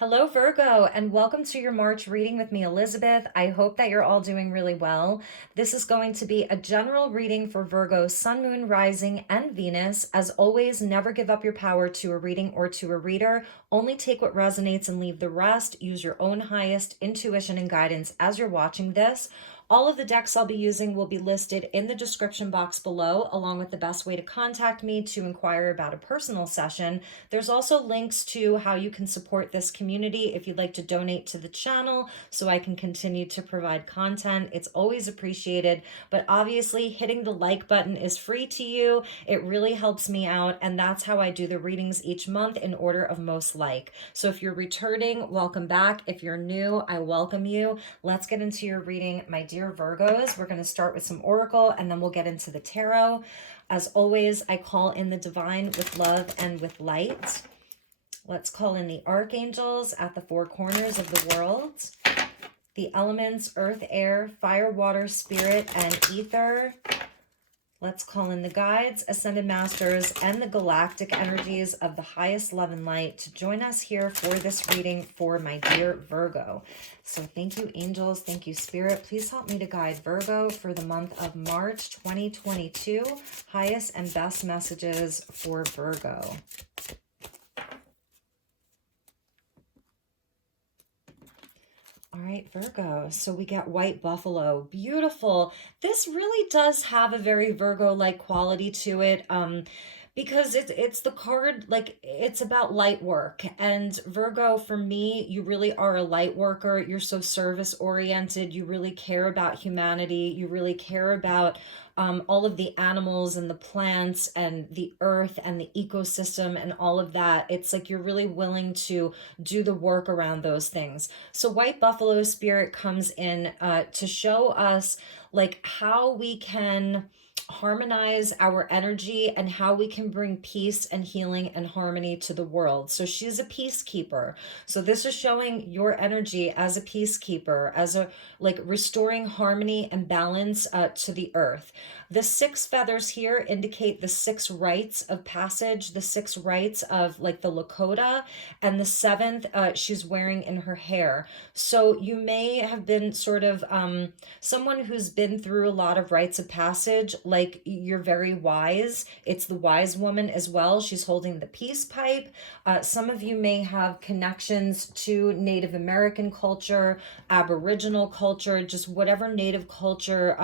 Hello, Virgo, and welcome to your March reading with me, Elizabeth. I hope that you're all doing really well. This is going to be a general reading for Virgo, Sun, Moon, Rising, and Venus. As always, never give up your power to a reading or to a reader. Only take what resonates and leave the rest. Use your own highest intuition and guidance as you're watching this. All of the decks I'll be using will be listed in the description box below, along with the best way to contact me to inquire about a personal session. There's also links to how you can support this community if you'd like to donate to the channel so I can continue to provide content. It's always appreciated, but obviously hitting the like button is free to you. It really helps me out, and that's how I do the readings each month in order of most like. So if you're returning, welcome back. If you're new, I welcome you. Let's get into your reading, my dear Virgos. We're going to start with some oracle and then we'll get into the tarot. As always, I call in the divine with love and with light. Let's call in the archangels at the four corners of the world. The elements, earth, air, fire, water, spirit, and ether. Let's call in the guides, ascended masters, and the galactic energies of the highest love and light to join us here for this reading for my dear Virgo. So thank you, angels. Thank you, spirit. Please help me to guide Virgo for the month of March 2022. Highest and best messages for Virgo. All right, Virgo. So we got white buffalo. Beautiful. This really does have a very Virgo-like quality to it. Because it's the card, like, it's about light work. And Virgo, for me, you really are a light worker. You're so service oriented. You really care about humanity. You really care about all of the animals and the plants and the earth and the ecosystem and all of that. It's like you're really willing to do the work around those things. So white buffalo spirit comes in to show us like how we can harmonize our energy and how we can bring peace and healing and harmony to the world. So she's a peacekeeper. So this is showing your energy as a peacekeeper, as a like restoring harmony and balance to the earth. The 6 feathers here indicate the 6 rites of passage, the 6 rites of like the Lakota, and the 7th she's wearing in her hair. So you may have been sort of someone who's been through a lot of rites of passage, like you're very wise. It's the wise woman as well. She's holding the peace pipe. Some of you may have connections to Native American culture, Aboriginal culture, just whatever Native culture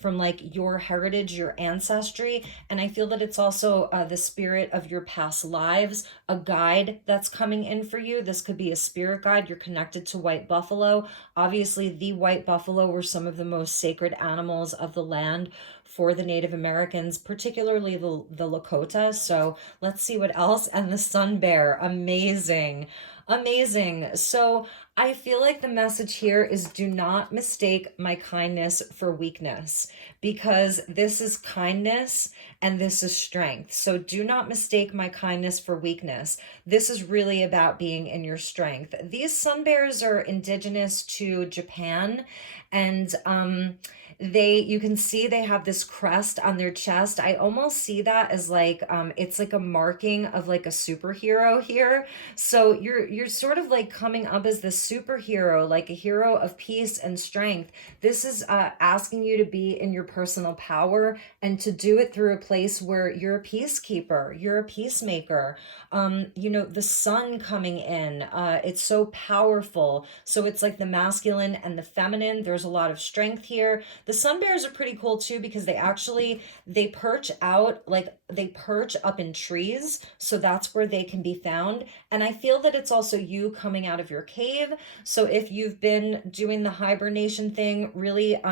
from like your heritage, your ancestry. And I feel that it's also the spirit of your past lives, a guide that's coming in for you. This could be a spirit guide. You're connected to white buffalo. Obviously, the white buffalo were some of the most sacred animals of the land for the Native Americans, particularly the Lakota. So let's see what else. And the sun bear. Amazing. Amazing. So I feel like the message here is do not mistake my kindness for weakness, because this is kindness and this is strength. So do not mistake my kindness for weakness. This is really about being in your strength. These sun bears are indigenous to Japan, and you can see they have this crest on their chest. I almost see that as like it's like a marking of like a superhero here. So you're sort of like coming up as the superhero, like a hero of peace and strength. This is asking you to be in your personal power and to do it through a place where you're a peacekeeper, you're a peacemaker. You know, the sun coming in, it's so powerful. So it's like the masculine and the feminine. There's a lot of strength here. The sun bears are pretty cool too, because they perch out, like they perch up in trees. So that's where they can be found. And I feel that it's also you coming out of your cave. So if you've been doing the hibernation thing, really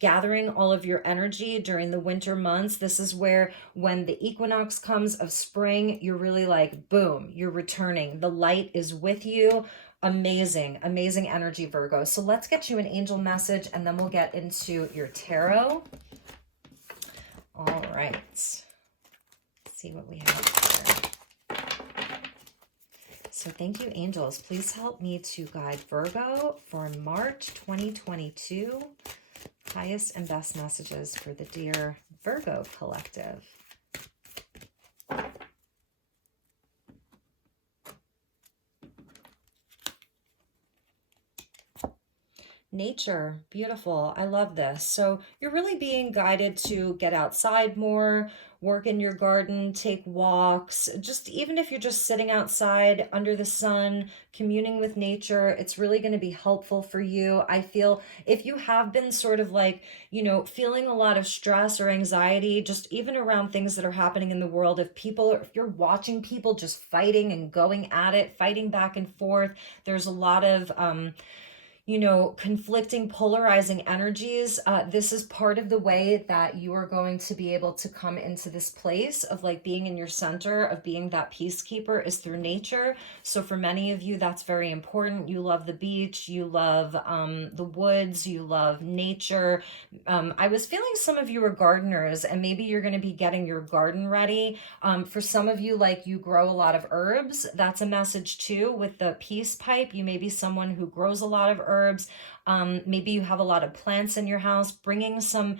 gathering all of your energy during the winter months, this is where when the equinox comes of spring, you're really like, boom, you're returning. The light is with you. Amazing, amazing energy, Virgo. So let's get you an angel message and then we'll get into your tarot. All right. Let's see what we have here. So thank you, angels. Please help me to guide Virgo for March 2022. Highest and best messages for the dear Virgo collective. Nature, beautiful. I love this. So you're really being guided to get outside more, work in your garden, take walks. Just even if you're just sitting outside under the sun, communing with nature, it's really going to be helpful for you. I feel if you have been sort of like, feeling a lot of stress or anxiety, just even around things that are happening in the world, if you're watching people just fighting and going at it, fighting back and forth, there's a lot of, conflicting, polarizing energies. This is part of the way that you are going to be able to come into this place of like being in your center, of being that peacekeeper, is through nature. So for many of you, that's very important. You love the beach, you love the woods, you love nature. I was feeling some of you are gardeners, and maybe you're going to be getting your garden ready. For some of you, like you grow a lot of herbs. That's a message too with the peace pipe. You may be someone who grows a lot of herbs. Maybe you have a lot of plants in your house, bringing some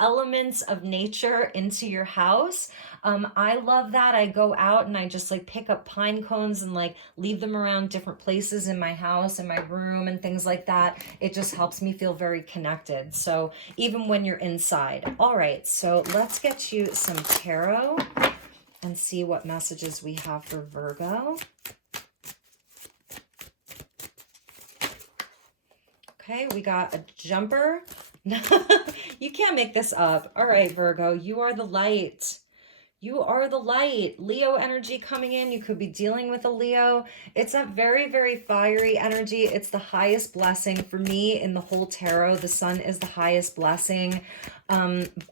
elements of nature into your house. I love that. I go out and I just like pick up pine cones and like leave them around different places in my house, in my room and things like that. It just helps me feel very connected. So even when you're inside. All right, so let's get you some tarot and see what messages we have for Virgo. Okay, we got a jumper. You can't make this up. All right, Virgo, you are the light. You are the light. Leo energy coming in. You could be dealing with a Leo. It's a very, very fiery energy. It's the highest blessing for me in the whole tarot. The sun is the highest blessing.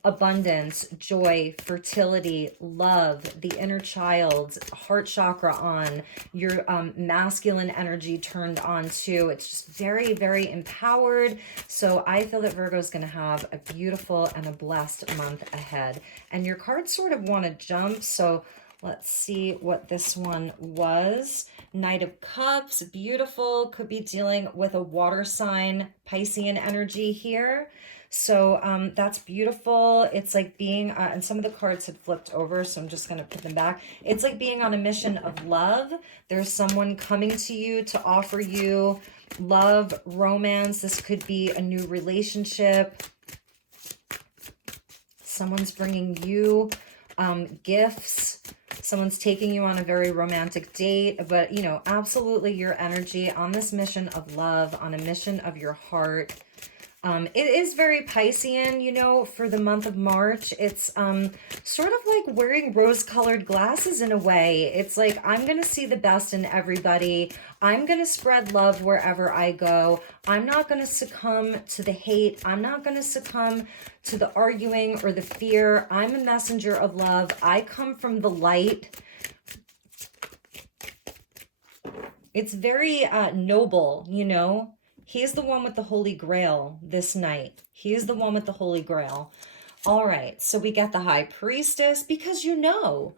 Abundance, joy, fertility, love, the inner child, heart chakra on, your masculine energy turned on too. It's just very, very empowered. So I feel that Virgo is going to have a beautiful and a blessed month ahead. And your cards sort of want to jump. So let's see what this one was. Knight of Cups, beautiful. Could be dealing with a water sign, Piscean energy here. So that's beautiful. It's like being, and some of the cards had flipped over, so I'm just going to put them back. It's like being on a mission of love. There's someone coming to you to offer you love, romance. This could be a new relationship. Someone's bringing you gifts. Someone's taking you on a very romantic date, but absolutely your energy on this mission of love, on a mission of your heart. It is very Piscean, for the month of March. It's sort of like wearing rose-colored glasses in a way. It's like, I'm going to see the best in everybody. I'm going to spread love wherever I go. I'm not going to succumb to the hate. I'm not going to succumb to the arguing or the fear. I'm a messenger of love. I come from the light. It's very noble, He's the one with the Holy Grail this night. He's the one with the Holy Grail. All right, so we get the High Priestess because you know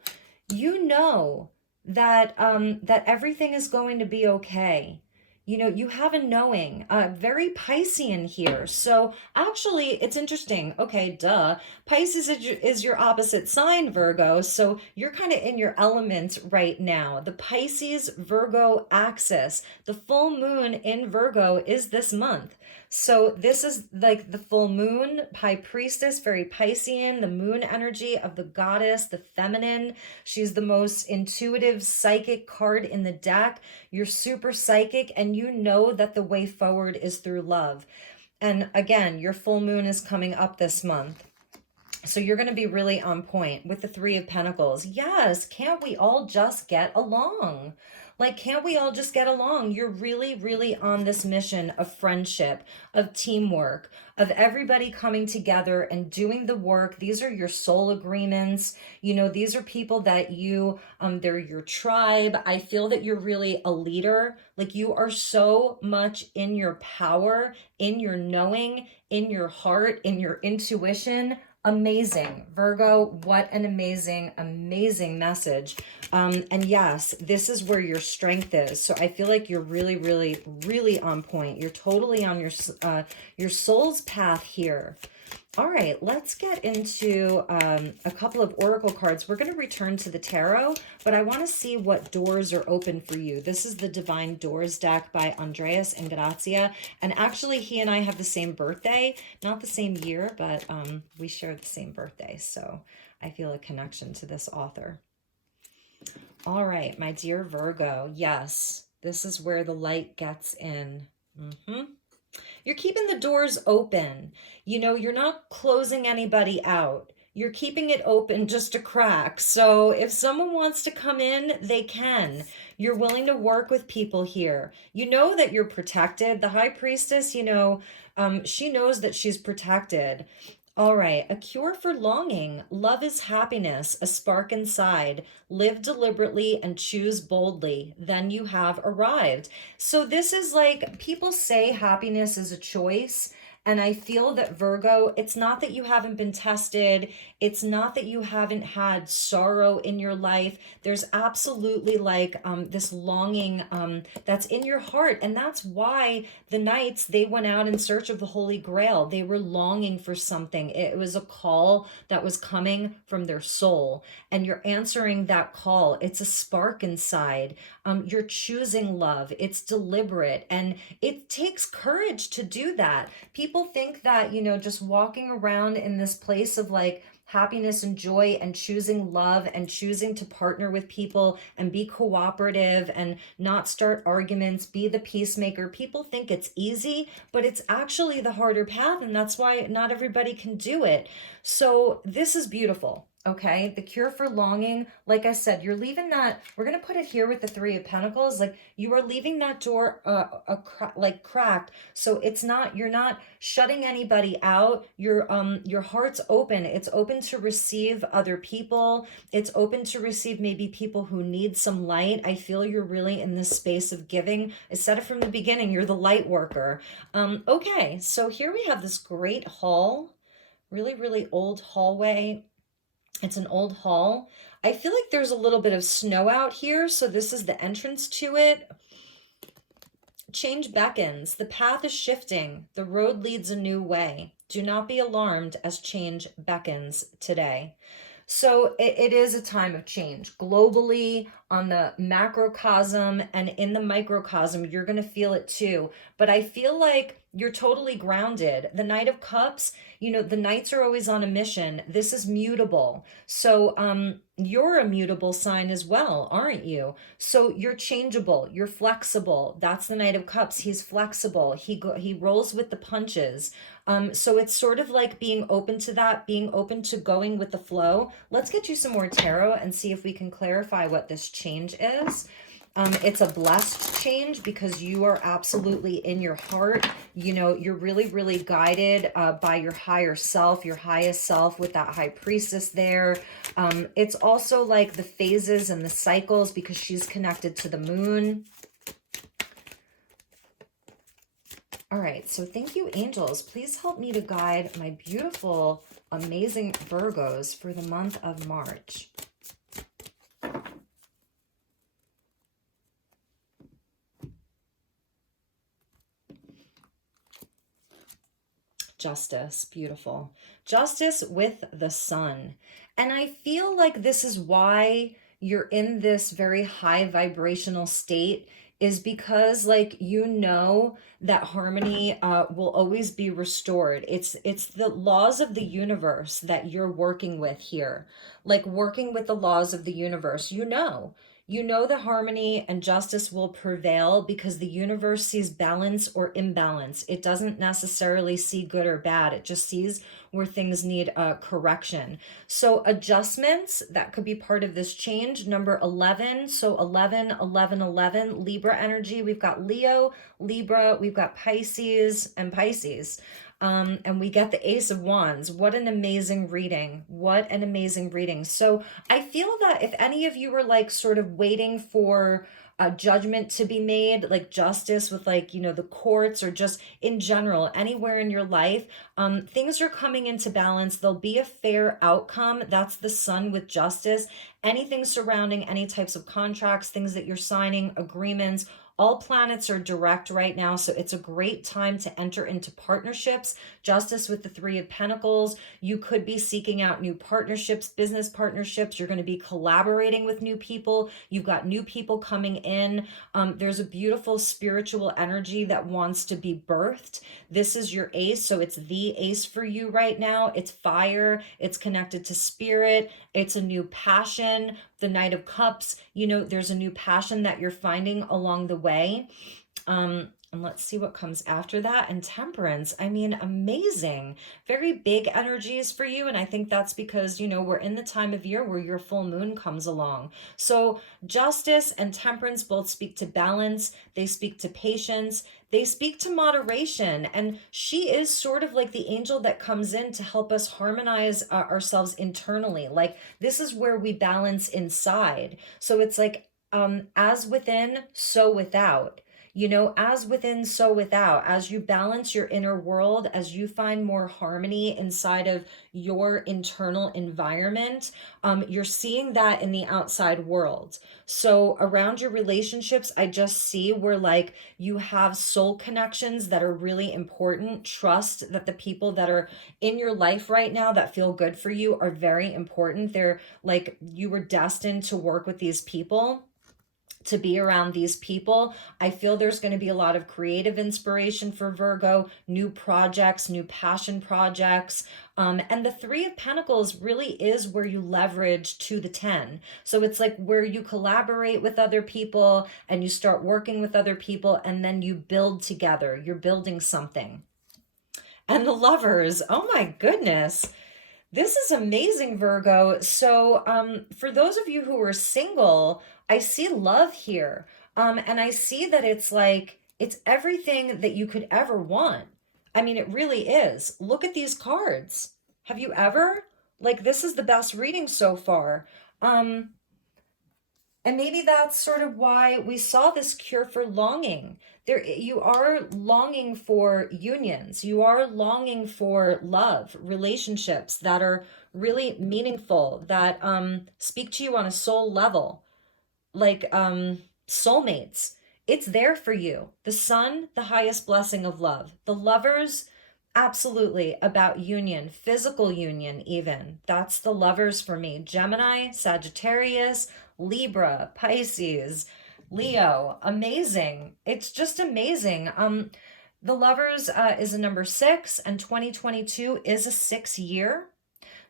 that that everything is going to be okay. You have a knowing, very Piscean here. So actually, it's interesting. Okay, duh. Pisces is your opposite sign, Virgo. So you're kind of in your element right now. The Pisces-Virgo axis. The full moon in Virgo is this month. So this is like the full moon, High Priestess, very Piscean, the moon energy of the goddess, the feminine. She's the most intuitive, psychic card in the deck. You're super psychic, and you know that the way forward is through love. And again, your full moon is coming up this month. So you're going to be really on point with the Three of Pentacles. Yes, can't we all just get along? Like, can't we all just get along? You're really, really on this mission of friendship, of teamwork, of everybody coming together and doing the work. These are your soul agreements. These are people that they're your tribe. I feel that you're really a leader. Like, you are so much in your power, in your knowing, in your heart, in your intuition. Amazing. Virgo, what an amazing, amazing message. And yes, this is where your strength is. So I feel like you're really, really, really on point. You're totally on your soul's path here. All right, let's get into a couple of oracle cards. We're going to return to the tarot, but I want to see what doors are open for you. This is the Divine Doors deck by Andreas Engracia, and actually he and I have the same birthday, not the same year, but we share the same birthday, so I feel a connection to this author. All right, my dear Virgo, yes, this is where the light gets in. You're keeping the doors open. You know, you're not closing anybody out. You're keeping it open just a crack. So if someone wants to come in, they can. You're willing to work with people here. You know that you're protected. The High Priestess, you know, she knows that she's protected. All right, a cure for longing. Love is happiness, a spark inside. Live deliberately and choose boldly. Then you have arrived. So this is like, people say happiness is a choice. And I feel that Virgo, it's not that you haven't been tested. It's not that you haven't had sorrow in your life. There's absolutely like this longing that's in your heart. And that's why the knights, they went out in search of the Holy Grail. They were longing for something. It was a call that was coming from their soul. And you're answering that call. It's a spark inside. You're choosing love. It's deliberate. And it takes courage to do that. People think that, you know, just walking around in this place of like happiness and joy and choosing love and choosing to partner with people and be cooperative and not start arguments, be the peacemaker. People think it's easy, but it's actually the harder path. And that's why not everybody can do it. So this is beautiful. Okay, the cure for longing, like I said, you're leaving that, we're going to put it here with the Three of Pentacles, like you are leaving that door like cracked. So it's not, you're not shutting anybody out. Your heart's open. It's open to receive other people. It's open to receive maybe people who need some light. I feel you're really in this space of giving. I said it from the beginning, you're the light worker. Okay, so here we have this great hall, really, really old hallway. It's an old hall. I feel like there's a little bit of snow out here, so this is the entrance to it. Change beckons. The path is shifting. The road leads a new way. Do not be alarmed as change beckons today. So it is a time of change globally, on the macrocosm, and in the microcosm, you're going to feel it too. But I feel like you're totally grounded. The Knight of Cups, you know, the knights are always on a mission. This is mutable. So you're a mutable sign as well, aren't you? So you're changeable, you're flexible. That's the Knight of Cups. He's flexible. He rolls with the punches. So it's sort of like being open to that, being open to going with the flow. Let's get you some more tarot and see if we can clarify what this change is. It's a blessed change because you are absolutely in your heart. You know, you're really, really guided by your higher self, your highest self with that High Priestess there. It's also like the phases and the cycles because she's connected to the moon. All right, so thank you, angels. Please help me to guide my beautiful, amazing Virgos for the month of March. Justice, beautiful. Justice with the sun. And I feel like this is why you're in this very high vibrational state, is because like you know that harmony will always be restored. It's the laws of the universe that you're working with here. Like working with the laws of the universe. You know that harmony and justice will prevail because the universe sees balance or imbalance. It doesn't necessarily see good or bad. It just sees where things need correction. So adjustments, that could be part of this change. Number 11, so 11, 11, 11, Libra energy. We've got Leo, Libra, we've got Pisces and Pisces. And we get the Ace of Wands. What an amazing reading. What an amazing reading. So I feel that if any of you were like sort of waiting for a judgment to be made, like justice with like, you know, the courts or just in general, anywhere in your life, things are coming into balance. There'll be a fair outcome. That's the sun with justice. Anything surrounding any types of contracts, things that you're signing, agreements, All planets are direct right now, so it's a great time to enter into partnerships. Justice with the Three of Pentacles. You could be seeking out new partnerships, business partnerships. You're going to be collaborating with new people. You've got new people coming in. There's a beautiful spiritual energy that wants to be birthed. This is your ace, so it's the ace for you right now. It's fire. It's connected to spirit. It's a new passion. The Knight of Cups, you know, there's a new passion that you're finding along the way. And let's see what comes after that. And Temperance, I mean, amazing. Very big energies for you. And I think that's because, you know, we're in the time of year where your full moon comes along. So Justice and Temperance both speak to balance. They speak to patience. They speak to moderation. And she is sort of like the angel that comes in to help us harmonize ourselves internally. Like, this is where we balance inside. So it's like, as within, so without. You know, as within, so without. As you balance your inner world, as you find more harmony inside of your internal environment, you're seeing that in the outside world. So around your relationships, I just see where like you have soul connections that are really important. Trust that the people that are in your life right now that feel good for you are very important. They're like, you were destined to work with these people, to be around these people. I feel there's going to be a lot of creative inspiration for Virgo, new projects, new passion projects. And the Three of Pentacles really is where you leverage to the 10. So it's like where you collaborate with other people and you start working with other people and then you build together. You're building something. And the Lovers, oh my goodness. This is amazing, Virgo. So for those of you who are single, I see love here. And I see that it's like, it's everything that you could ever want. I mean, it really is. Look at these cards. Have you ever? Like, this is the best reading so far. And maybe that's sort of why we saw this cure for longing. There, you are longing for unions. You are longing for love, relationships that are really meaningful, that speak to you on a soul level, like soulmates. It's there for you. The sun, the highest blessing of love. The Lovers, absolutely about union, physical union even. That's the Lovers for me. Gemini, Sagittarius, Libra, Pisces, Leo, amazing. It's just amazing. The Lovers is a number 6 and 2022 is a 6 year.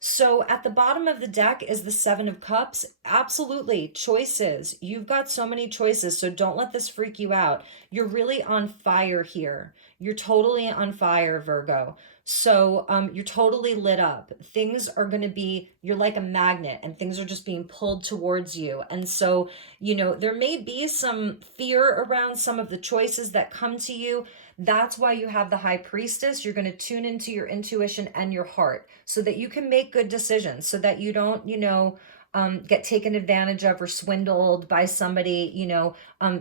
So at the bottom of the deck is the Seven of Cups. Absolutely, choices. You've got so many choices, so don't let this freak you out. You're really on fire here. You're totally on fire, Virgo. So you're totally lit up. Things are going to be, you're like a magnet and things are just being pulled towards you. And so, you know, there may be some fear around some of the choices that come to you. That's why you have the High Priestess. You're going to tune into your intuition and your heart so that you can make good decisions, so that you don't, you know, get taken advantage of or swindled by somebody. You know,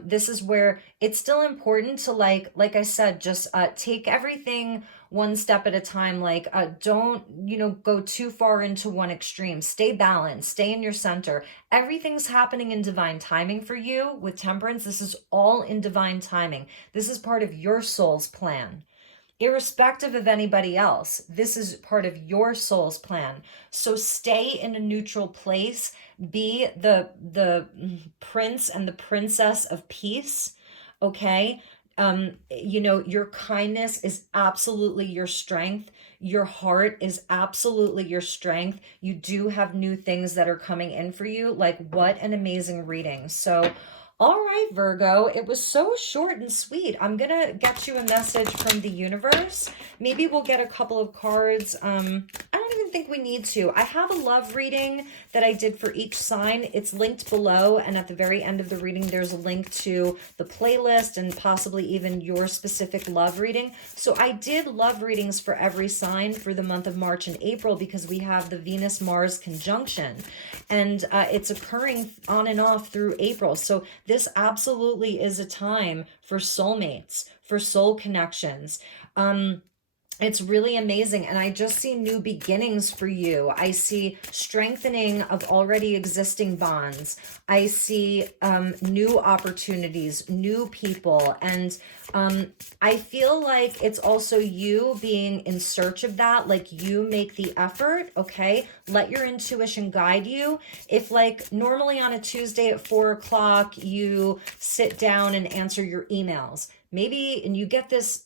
this is where it's still important to like I said, just take everything one step at a time. Like don't, you know, go too far into one extreme. Stay balanced, stay in your center. Everything's happening in divine timing for you with Temperance. This is all in divine timing. This is part of your soul's plan. Irrespective of anybody else, this is part of your soul's plan. So stay in a neutral place. Be the prince and the princess of peace. Okay. You know, your kindness is absolutely your strength. Your heart is absolutely your strength. You do have new things that are coming in for you. Like, what an amazing reading. So all right, Virgo, it was so short and sweet. I'm going to get you a message from the universe. Maybe we'll get a couple of cards. I don't even think we need to. I have a love reading that I did for each sign. It's linked below, and at the very end of the reading, there's a link to the playlist and possibly even your specific love reading. So I did love readings for every sign for the month of March and April because we have the Venus-Mars conjunction, and it's occurring on and off through April. So this absolutely is a time for soulmates, for soul connections. It's really amazing. And I just see new beginnings for you. I see strengthening of already existing bonds. I see new opportunities, new people. And I feel like it's also you being in search of that. Like you make the effort, okay? Let your intuition guide you. If like normally on a Tuesday at 4 o'clock, you sit down and answer your emails, maybe, and you get this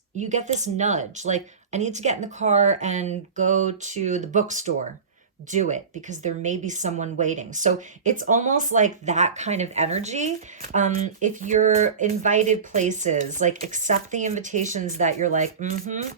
nudge, like, I need to get in the car and go to the bookstore. Do it because there may be someone waiting. So it's almost like that kind of energy. If you're invited places, like accept the invitations that you're like,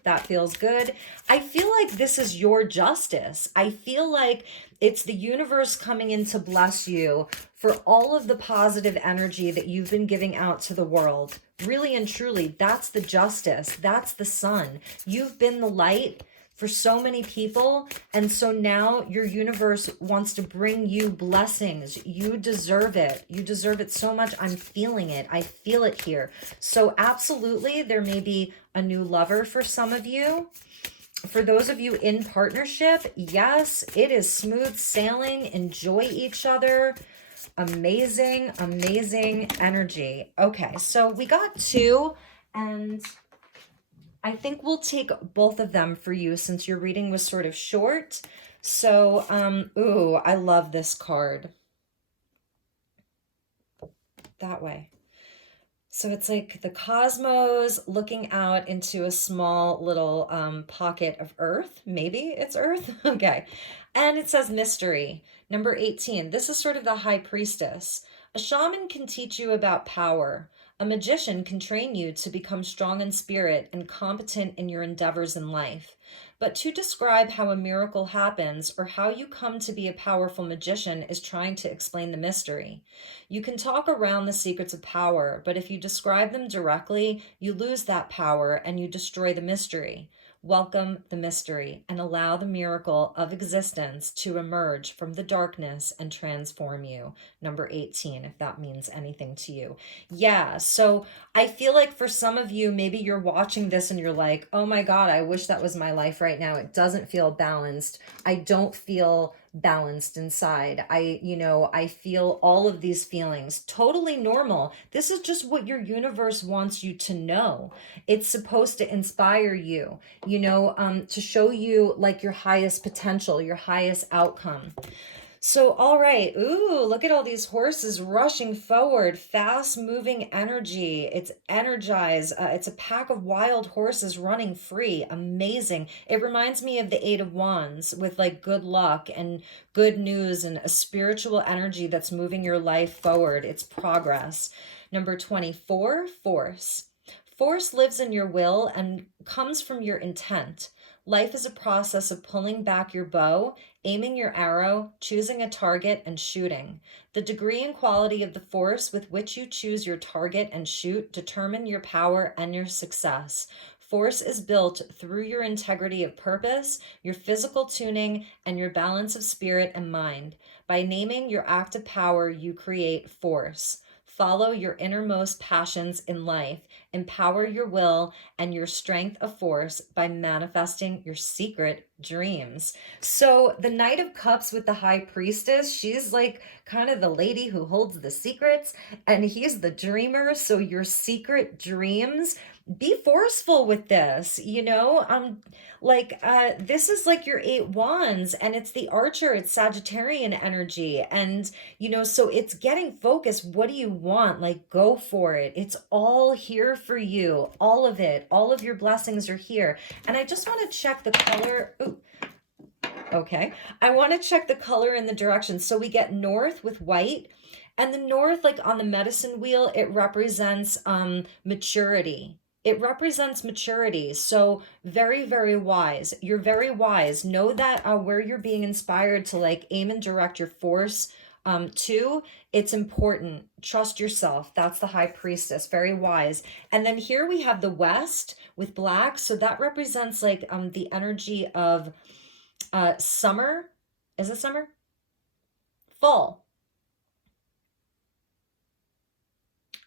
that feels good. I feel like this is your justice. I feel like it's the universe coming in to bless you for all of the positive energy that you've been giving out to the world. Really and truly, that's the justice. That's the sun. You've been the light for so many people. And so now your universe wants to bring you blessings. You deserve it. You deserve it so much. I'm feeling it. I feel it here. So absolutely, there may be a new lover for some of you. For those of you in partnership, yes, it is smooth sailing. Enjoy each other. Amazing, amazing energy. Okay, so we got two, and I think we'll take both of them for you since your reading was sort of short. So, ooh, I love this card. That way. So it's like the cosmos looking out into a small little pocket of Earth. Maybe it's Earth. Okay. And it says mystery. Number 18. This is sort of the high priestess. A shaman can teach you about power. A magician can train you to become strong in spirit and competent in your endeavors in life. But to describe how a miracle happens or how you come to be a powerful magician is trying to explain the mystery. You can talk around the secrets of power, but if you describe them directly, you lose that power and you destroy the mystery. Welcome the mystery and allow the miracle of existence to emerge from the darkness and transform you. Number 18, if that means anything to you. Yeah, so I feel like for some of you, maybe you're watching this and you're like, oh my God, I wish that was my life right now. It doesn't feel balanced. I don't feel balanced inside. I feel all of these feelings. Totally normal. This is just what your universe wants you to know. It's supposed to inspire you, to show you like your highest potential, your highest outcome. So, all right. Ooh, look at all these horses rushing forward, fast moving energy. It's energized. It's a pack of wild horses running free. Amazing. It reminds me of the Eight of Wands with like good luck and good news and a spiritual energy that's moving your life forward. It's progress. Number 24, force. Force lives in your will and comes from your intent. Life is a process of pulling back your bow, aiming your arrow, choosing a target, and shooting. The degree and quality of the force with which you choose your target and shoot determine your power and your success. Force is built through your integrity of purpose, your physical tuning, and your balance of spirit and mind. By naming your act of power, you create force. Follow your innermost passions in life. Empower your will and your strength of force by manifesting your secret dreams. So the Knight of Cups with the High Priestess, she's like kind of the lady who holds the secrets, and he's the dreamer. So your secret dreams, be forceful with this, this is like your Eight Wands, and it's the Archer, it's Sagittarian energy, and so it's getting focused. What do you want? Like, go for it. It's all here for you. All of it. All of your blessings are here. And I just want to check the color. Ooh. Okay. I want to check the color and the direction. So we get north with white, and the north, like on the medicine wheel, it represents maturity. It represents maturity. So very, very wise. You're very wise. Know that where you're being inspired to like aim and direct your force to, it's important. Trust yourself. That's the High Priestess. Very wise. And then here we have the West with black. So that represents like the energy of summer. Is it summer? Fall.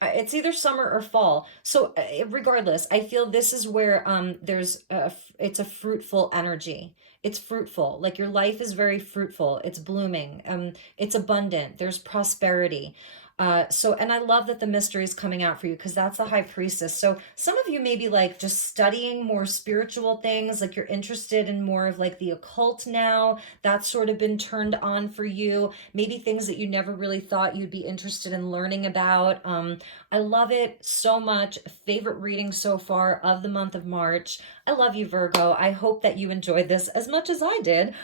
It's either summer or fall. So regardless, I feel this is where it's a fruitful energy. It's fruitful. Like your life is very fruitful. It's blooming. It's abundant. There's prosperity. And I love that the mystery is coming out for you because that's the high priestess. So some of you may be like just studying more spiritual things, like you're interested in more of like the occult now. That's sort of been turned on for you. Maybe things that you never really thought you'd be interested in learning about. I love it so much. Favorite reading so far of the month of March. I love you, Virgo. I hope that you enjoyed this as much as I did.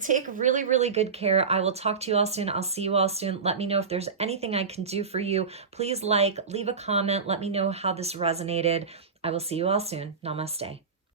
Take really, really good care. I will talk to you all soon. I'll see you all soon. Let me know if there's anything I can do for you. Please leave a comment. Let me know how this resonated. I will see you all soon. Namaste.